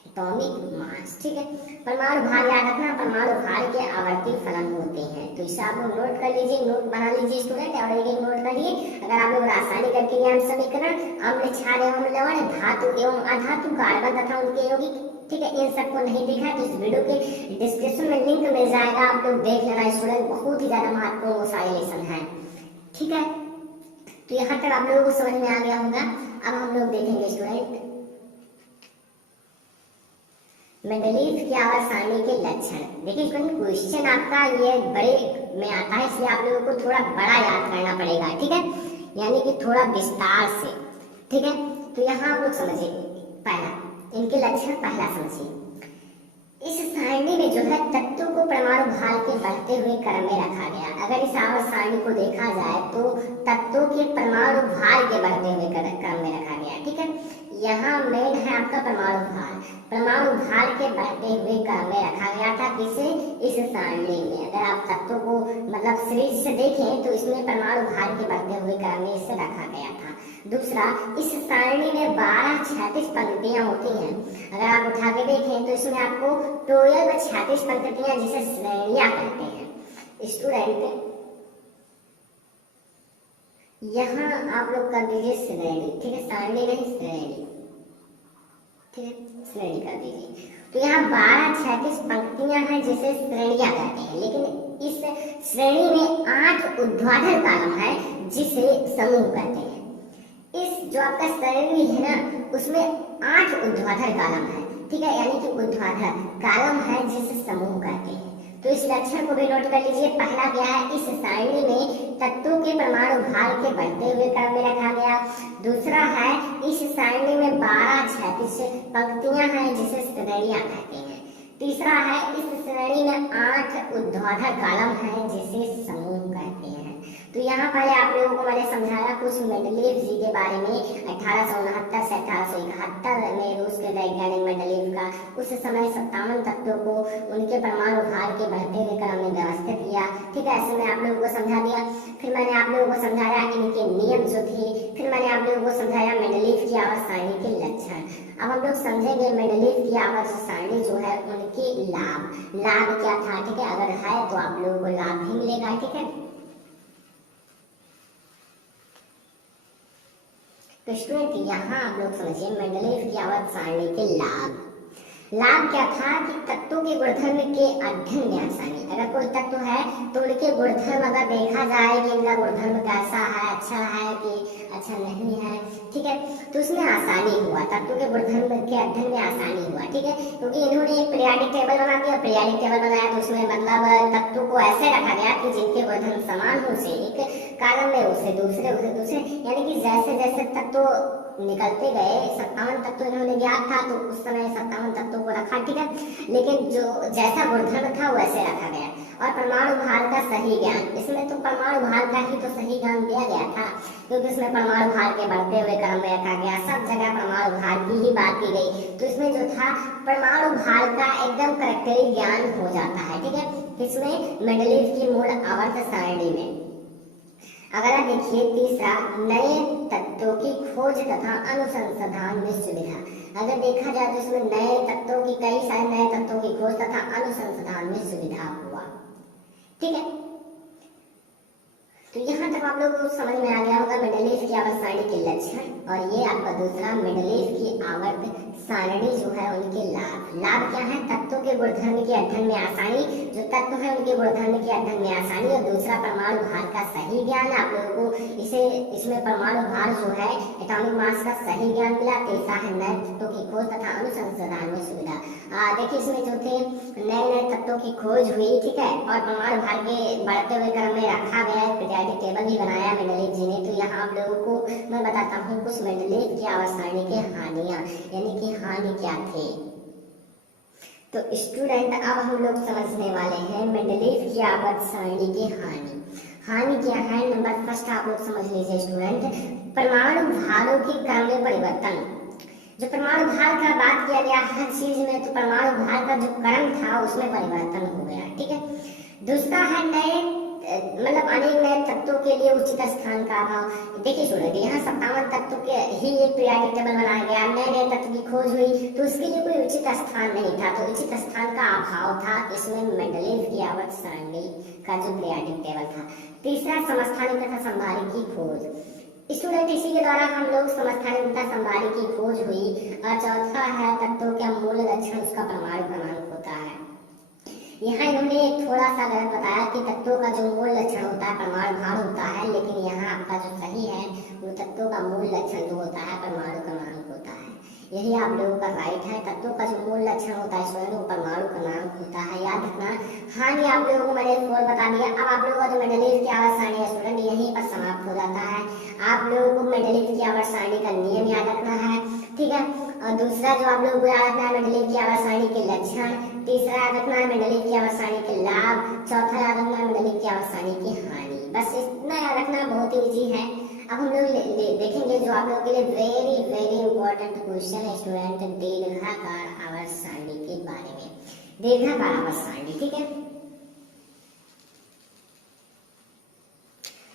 एटॉमिक मास, ठीक है। परमाणु भार याद रखना, परमाणु भार के आवर्ती फलन होते हैं। तो इसे आप लोग नोट कर लीजिए, नोट बना लीजिए स्टूडेंट, और एक नोट करिए। अगर आप लोग रासायनिक अभिक्रिया समीकरण, अम्ल क्षार एवं लवण, धातु एवं अधातु, कार्बन तथा उनके यौगिक, ठीक है, इन सबको नहीं देखा तो इस वीडियो के डिस्क्रिप्शन में लिंक मिल जाएगा, आप लोग देख लेना स्टूडेंट। बहुत ही ज्यादा महत्वपूर्ण वो सारे लेसन है, ठीक है। तो यहाँ तक आप लोगों को समझ में आ गया होगा। अब हम लोग देखेंगे स्टूडेंट मेंडलीव की आवर्त सारणी के लक्षण। देखिए स्टूडेंट, क्वेश्चन आपका ये बड़े में आता है, इसलिए आप लोगों को थोड़ा बड़ा याद करना पड़ेगा, ठीक है, यानी कि थोड़ा विस्तार से, ठीक है। तो यहाँ आप लोग समझिए, पहला इनके लक्षण, पहला समझिए। इस सारणी में जो है तत्वों को परमाणु भार के बढ़ते हुए क्रम में रखा गया। अगर इस आवर्त सारणी को देखा जाए तो तत्वों के परमाणु भार के बढ़ते हुए क्रम में रखा गया, ठीक है। यहाँ मेन है आपका परमाणु भार, परमाणु भार के बढ़ते हुए क्रम में रखा गया था। किसे? इस सारणी में। अगर आप तत्वों को मतलब सीरीज से देखें तो इसमें परमाणु भार के बढ़ते हुए क्रम में इसे रखा गया था। दूसरा, इस सारणी में 12 क्षैतिज पंक्तियां होती हैं। अगर आप उठा के देखें तो इसमें आपको 12 क्षैतिज पंक्तियां जिसे श्रेणियां कहते हैं स्टूडेंट। यहाँ आप लोग कर दीजिए श्रेणी, ठीक है, सारणी नहीं श्रेणी, ठीक है, श्रेणी कर दीजिए। तो यहाँ 12 36 पंक्तियां हैं जिसे श्रेणियां कहते हैं, लेकिन इस श्रेणी में 8 ऊर्ध्वाधर कॉलम है जिसे समूह कहते हैं। इस जो आपका श्रेणी है ना उसमें 8 ऊर्ध्वाधर कॉलम है, ठीक है, यानी कि ऊर्ध्वाधर कॉलम है जिसे समूह कहते हैं। तो इस लक्षण को भी नोट कर लीजिए। पहला क्या है, इस सारणी में तत्वों के परमाणु भार के बढ़ते हुए क्रम में रखा गया। दूसरा है, इस सारणी में 12 36 पंक्तियां हैं जिसे श्रेणियां कहते हैं। तीसरा है, इस श्रेणी में 8 ऊर्ध्वाधर कॉलम हैं जिसे समूह कहते हैं। तो यहाँ पहले आप लोगों को मैंने समझाया कुछ मेंडलीव जी के बारे में। 1869 से 1871 में रूस के वैज्ञानिक मेंडलीव का उस समय 57 तत्वों को उनके परमाणु भार के बढ़ते हुए क्रम में व्यवस्थित किया, ठीक है, ऐसे मैं आप लोगों को समझा दिया। फिर मैंने आप लोगों को समझाया इनके नियम जो थे, फिर मैंने आप लोगों को समझाया मेंडलीव की आवर्त सारणी के लक्षण। अब हम लोग समझेंगे मेंडलीव की आवर्त सारणी जो है उनके लाभ क्या था, ठीक है, अगर है तो आप लोगों को लाभ भी मिलेगा, ठीक है। तो स्टूडेंट यहाँ आप लोग समझिए मेंडलीव की आवर्त सारणी के लाभ क्या था कि तत्वों के गुणधर्म के अध्ययन में आसानी। अगर कोई तत्व है तो उनके गुणधर्म अगर देखा जाए कि इनका गुणधर्म कैसा है, अच्छा है कि अच्छा नहीं है, ठीक है, तो उसमें आसानी हुआ, तत्वों के गुणधर्म के अध्ययन में आसानी हुआ, ठीक है, क्योंकि इन्होंने एक पीरियाडिक टेबल बना दिया। पीरियाडिक टेबल बनाया तो उसमें मतलब तत्वों को ऐसे रखा गया कि जिनके गुणधर्म समान हो से एक कॉलम में उसे दूसरे, यानी कि जैसे जैसे तत्व निकलते गए 57 तत्व इन्होंने ज्ञात था तो उस समय 57 तत्वों को रखा, ठीक है, लेकिन जो जैसा गुणधर्म था वैसे रखा गया। और परमाणु भार का सही ज्ञान, इसमें तो परमाणु भार का ही तो सही ज्ञान दिया गया था, क्योंकि इसमें परमाणु भार के बढ़ते हुए क्रम में रखा गया, सब जगह परमाणु भार की ही बात की गई। तो इसमें जो था परमाणु भार का एकदम करेक्टली ज्ञान हो जाता है, ठीक है। इसमें मेंडलीव की मूल आवर्त सारणी में अगर आप देखिए तीसरा, नए तत्वों की खोज तथा अनुसंधान में सुविधा। अगर देखा जाए तो इसमें नए तत्वों की कई सारे नए तत्वों की खोज तथा अनुसंधान में सुविधा हुआ, ठीक है। तो यहाँ तक आप लोगों को समझ में आ गया होगा मेंडलीव की आवर्त सारणी के लक्षण, और ये आपका दूसरा मेंडलीव की आवर्त सारणी जो है उनके लाभ क्या है, तत्वों के गुणधर्म के अध्ययन में आसानी, जो तत्व है उनके गुणधर्म के अध्ययन में आसानी, और दूसरा परमाणु भार का सही ज्ञान। आप लोगों को इसमें परमाणु भार जो है एटॉमिक मास का सही ज्ञान मिला। तीसरा है नए तत्वों की खोज तथा अनुसंधान में सुविधा। देखिए इसमें जो थे नए तत्वों की खोज हुई, ठीक है, और परमाणु भार के बढ़ते हुए क्रम में रखा गया, पीरियाडिक टेबल भी बनाया मेंडलीव जी ने। तो यहाँ आप लोगों को मैं बताता हूँ कुछ मेंडलीव की आवर्त सारणी के हानियां, यानी कि हानि क्या थे। तो स्टूडेंट अब हम लोग समझने वाले हैं मेंडलीव की आवर्त सारणी की हानि क्या है। नंबर फर्स्ट आप लोग समझ लीजिए स्टूडेंट, परमाणु भारों के क्रम में परिवर्तन। जो परमाणु भार का बात किया गया हर चीज में, तो परमाणु भार का जो क्रम था उसमें परिवर्तन हो गया, ठीक है। दूसरा है नए मतलब अनेक नए तत्वों के लिए उचित स्थान का अभाव। देखिए स्टूडेंट यहाँ 57 तत्वों के ही एक पीरियाडिक टेबल बनाया गया, नए तत्व की खोज हुई तो उसके लिए कोई उचित स्थान नहीं था, तो उचित स्थान का अभाव था इसमें मेंडलीव की आवर्त सारणी का जो पीरियाडिक टेबल था। तीसरा समस्थानिक तथा संभारी की खोज। स्टूडेंट इसी के द्वारा हम लोग समस्थानिक तथा संभारी की खोज हुई। और चौथा है तत्वों के मूल लक्षण, उसका परमाणु क्रमांक होता है। यहाँ इन्होंने थोड़ा सा गलत बताया कि तत्वों का जो मूल लक्षण होता है परमाणु भार होता है, लेकिन यहाँ आपका जो सही है वो तत्वों का मूल लक्षण जो होता है परमाणु क्रमांक होता है। यही आप लोगों का राइट है, तत्वों का जो मूल लक्षण होता है स्वयं वो परमाणु क्रमांक होता है, याद रखना। हानि आप लोगों को मैंने फोर बता दिया। अब आप लोगों का जो मेंडलीव की आवर्त सारणी है स्टूडेंट यहीं पर समाप्त हो जाता है। आप लोगों को मेंडलीव की आवर्त सारणी का नियम याद रखना है, ठीक है। और दूसरा जो आप लोगों को याद रखना है मेंडलीव की आवर्त सारणी के लक्षण, तीसरा याद रखना है मेंडलीव की आवर्त सारणी के लाभ, चौथा याद रखना है मेंडलीव की आवर्त सारणी की हानि। बस इतना याद रखना, बहुत ही इजी है। अब हम लोग देखेंगे जो आप लोगों के लिए वेरी इंपॉर्टेंट क्वेश्चन है स्टूडेंट, दीर्घाकार आवर्त सारणी के बारे में। दीर्घाकार आवर्त सारणी, ठीक है।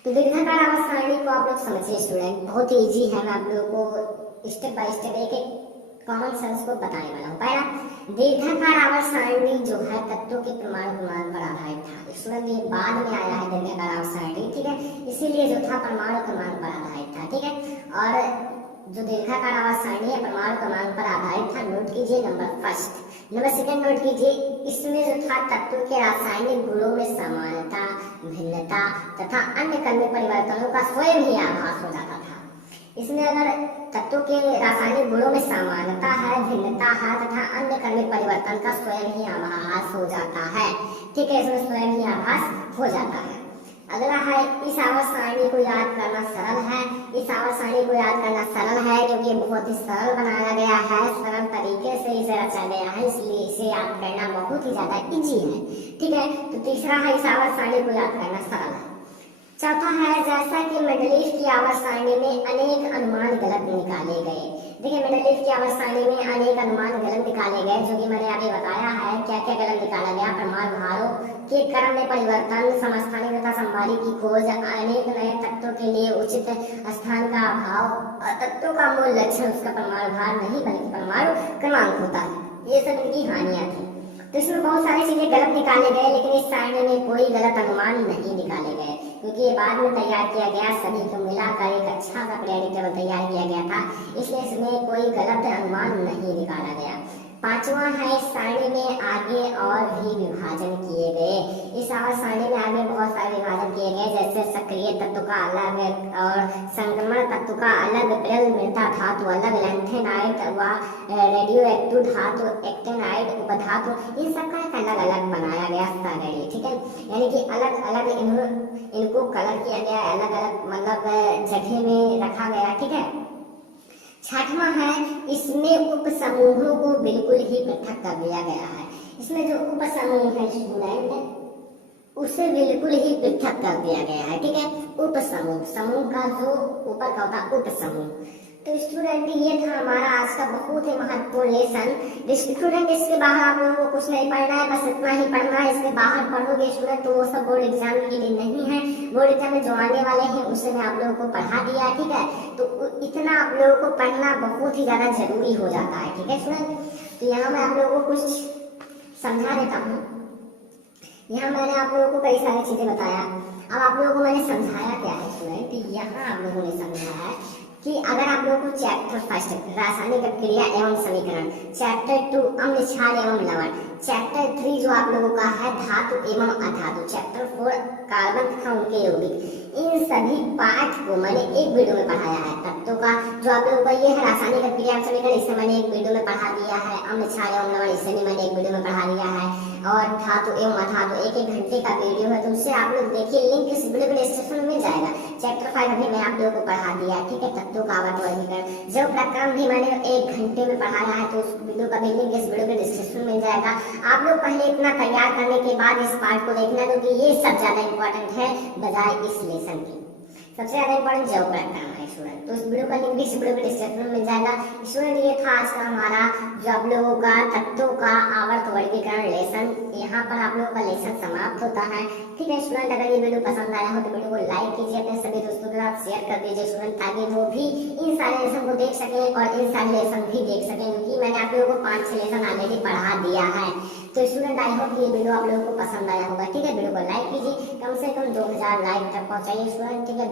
तो दीर्घाकार आवर्त सारणी को आप लोग समझिए स्टूडेंट, बहुत ही इजी है। मैं आप लोगों को स्टेप बाय स्टेप एक कॉमन सेंस को बताने वाला हूँ। पहला, दीर्घाकार आवर्त सारणी जो है तत्वों के परमाणु क्रमांक पर आधारित था। स्टूडेंट ये बाद में आया है दीर्घाकार आवर्त सारणी, ठीक है, इसीलिए जो था परमाणु क्रमांक पर आधारित था, ठीक है। और जो दीर्घाकार आवर्त सारणी है परमाणु क्रमांक पर आधारित प्रोवाइड था, नोट कीजिए number first. Number second note कीजिए, इसमें जो था तत्वों के रासायनिक गुणों में समानता, भिन्नता तथा अन्य कर्मी परिवर्तनों का स्वयं ही आभास हो जाता था। इसमें अगर तत्वों के रासायनिक गुणों में समानता है, भिन्नता है तथा अन्य कर्मी परिवर्तन का स्वयं ही आभास हो जाता है, ठीक है, इसमें स्वयं ही आभास हो जाता है। अगला है, इस आवर्त सारणी को याद करना सरल है। इस आवर्त सारणी को याद करना सरल है क्योंकि बहुत ही सरल बनाया गया है, सरल तरीके से इसे रचा गया है, इसलिए इसे याद करना बहुत ही ज्यादा इजी है, ठीक है। तो तीसरा है, इस आवर्त सारणी को याद करना सरल है। चौथा है, जैसा कि मेंडलीव की आवर्त सारणी में अनेक अनुमान गलत निकाले गए। देखिए, मेंडलीव की आवर्त सारणी में अनेक अनुमान गलत निकाले गए, जो कि मैंने अभी बताया है क्या क्या गलत निकाला गया। परमाणु भारों के क्रम में परिवर्तन, समस्थानिक तथा संवादी की खोज, अनेक नए तत्वों के लिए उचित स्थान का अभाव, तत्वों का मूल लक्षण उसका परमाणु भार नहीं बल्कि परमाणु क्रमांक होता है, ये सब इनकी हानियां थी। तो इसमें बहुत सारी चीजें गलत निकाले गए, लेकिन इस सारणी में कोई गलत अनुमान नहीं निकाले गए क्योंकि ये बाद में तैयार किया गया, सभी को मिलाकर एक अच्छा सा पीरियडिक टेबल तैयार किया गया था, इसलिए इसमें कोई गलत अनुमान नहीं निकाला गया। पांचवा है, इस सारणी में आगे और भी विभाजन किए गए। इस आवर्त सारणी में आगे बहुत सारे विभाजन किए गए, जैसे सक्रिय तत्व का अलग और संक्रमण तत्व का अलग, ब्रेल मृदा धातु अलग, लैंथेनाइट व रेडियो एक्टिव धातु, एक्टिनाइट उपधातु, इन सबका एक अलग अलग बनाया गया सारणी, ठीक है, यानी कि अलग अलग इनको कलर किया गया, अलग अलग मतलब जगह में रखा गया, ठीक है। छठवां है, इसमें उप समूहों को बिल्कुल ही पृथक कर दिया गया है। इसमें जो उप समूह है स्टूडेंट, उसे बिल्कुल ही पृथक कर दिया गया है, ठीक है। उप समूह, समूह का जो ऊपर का होता है उप समूह। तो स्टूडेंट ये था हमारा आज का बहुत ही महत्वपूर्ण लेसन। स्टूडेंट इसके बाहर आप लोगों को कुछ नहीं पढ़ना है, बस इतना ही पढ़ना है। इसके बाहर पढ़ोगे स्टूडेंट तो वो सब बोर्ड एग्जाम के लिए नहीं है, बोर्ड एग्जाम में जो आने वाले हैं उससे मैं आप लोगों को पढ़ा दिया, ठीक है। तो इतना आप लोगों को पढ़ना बहुत ही ज्यादा जरूरी हो जाता है, ठीक है स्टूडेंट। तो यहाँ मैं आप लोगों को कुछ समझा देता हूँ। यहाँ मैंने आप लोगों को कई सारी चीजें बताया, अब आप लोगों को मैंने समझाया क्या है स्टूडेंट, यहाँ आप लोगों ने समझाया है कि अगर आप लोगों को चैप्टर फर्स्ट रासायनिक क्रिया एवं समीकरण, चैप्टर 2 अम्ल क्षार एवं लवण, चैप्टर 3 जो आप लोगों का है धातु एवं अधातु, चैप्टर 4 कार्बन तथा उनके यौगिक, इन सभी पाठ को मैंने एक वीडियो में पढ़ाया है। तत्वों का जो आप लोगों का ये है रासायनिक क्रिया एवं समीकरण, इसे मैंने एक वीडियो में पढ़ा दिया है। अम्ल क्षार एवं लवण, इसे भी मैंने एक वीडियो में पढ़ा दिया है। और धातु एवं अधातु एक घंटे का वीडियो है, तो उससे आप लोग देखिए, लिंक इस वीडियो के डिस्क्रिप्शन में मिल जाएगा। चैप्टर 5 अभी मैं आप लोगों को पढ़ा दिया, ठीक है। तत्वों का आवर्त वर्गीकरण जो प्रक्रम भी मैंने 1 घंटे में पढ़ाया है, तो उस वीडियो का भी लिंक इस वीडियो के डिस्क्रिप्शन में मिल जाएगा। आप लोग पहले इतना तैयार करने के बाद इस पार्ट को देखना, क्योंकि ये सब ज्यादा इंपॉर्टेंट है बजाय इस लेसन के। सबसे ज्यादा इंपॉर्टेंट जॉब प्रक्रम है स्टूडेंट, तो इस वीडियो का लिंक भी इस वीडियो के डिस्क्रिप्शन में मिल जाएगा। स्टूडेंट ये था आज का हमारा जो आप लोगों का तत्वों का आवर्त वर्गीकरण लेसन। यहाँ पर आप लोगों का लेसन समाप्त होता है, ठीक है स्टूडेंट। अगर ये वीडियो पसंद आया हो तो वीडियो को लाइक कीजिए, अपने सभी दोस्तों के साथ शेयर कर दीजिए स्टूडेंट, ताकि वो भी इन सारे लेसन को देख सके और इन सारे लेसन भी देख सके, क्योंकि मैंने आप लोगों को 5-6 लेसन आगे भी पढ़ा दिया है। तो स्टूडेंट आई होप ये वीडियो आप लोगों को पसंद आया होगा, ठीक है। वीडियो को लाइक कीजिए, कम से कम 2000 लाइक तक पहुंचाइए स्टूडेंट, ठीक है।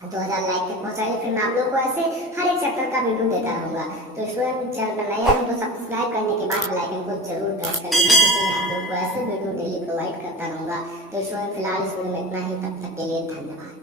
2000 लाइक तक पहुंचाइए, फिर मैं आप लोगों को ऐसे हर एक चैप्टर का वीडियो देता रहूंगा। तो स्टूडेंट चैनल पर नया है तो सब्सक्राइब करने के बाद बेल आइकन को जरूर प्रेस कर दीजिए, क्योंकि मैं आप लोगों को ऐसे वीडियो डेली प्रोवाइड करता रहूंगा। तो स्टूडेंट फिलहाल इस वीडियो में इतना ही, तब तक के लिए धन्यवाद।